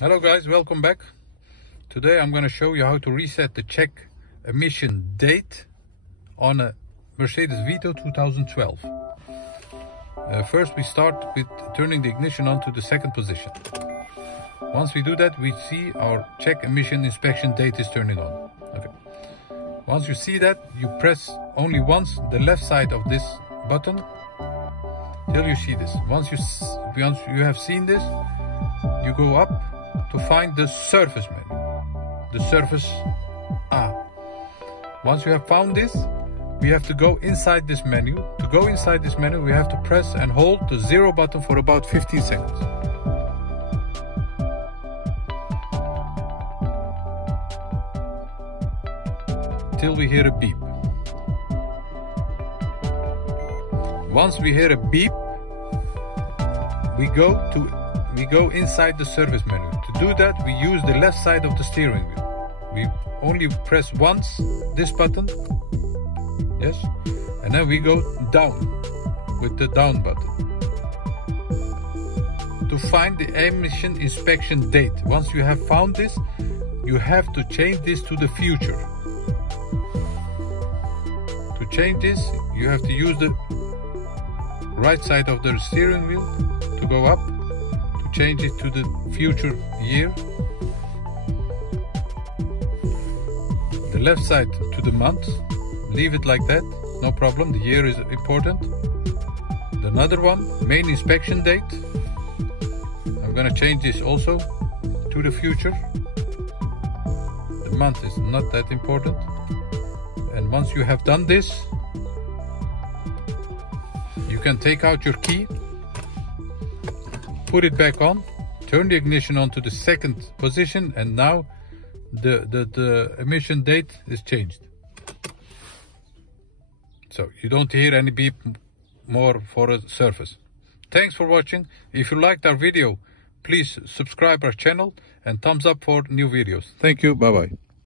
Hello guys, welcome back. Today I'm going to show you how to reset the check emission date on a Mercedes Vito 2012. First we start with turning the ignition on to the second position. Once we do that, we see our check emission inspection date is turning on. Okay. Once you see that, you press only once the left side of this button till you see this. Once you have seen this, you go up to find the surface menu, the surface A. Once you have found this, we have to go inside this menu. To go inside this menu, we have to press and hold the 0 button for about 15 seconds. Till we hear a beep. Once we hear a beep, we go inside the service menu. To do that, we use the left side of the steering wheel. We only press once this button, yes, and then we go down with the down button to find the emission inspection date. Once you have found this, you have to change this to the future. To change this, you have to use the right side of the steering wheel to go up, to change it to the future year, the left side to the month, leave it like that, no problem, the year is important. Another one, main inspection date, I'm gonna change this also to the future. The month is not that important. And once you have done this, you can take out your key, put it back on, turn the ignition on to the second position, and now the emission date is changed. So you don't hear any beep more for a surface. Thanks for watching. If you liked our video, please subscribe our channel and thumbs up for new videos. Thank you. Bye bye.